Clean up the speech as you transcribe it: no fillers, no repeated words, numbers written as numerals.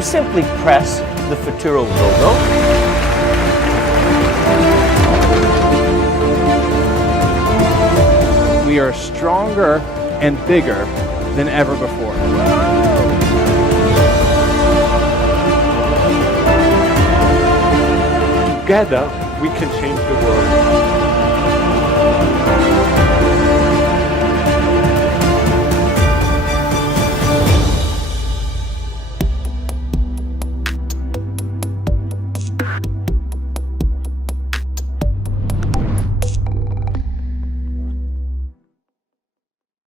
You simply press the Futuro logo. We are stronger and bigger than ever before. Together, we can change the world.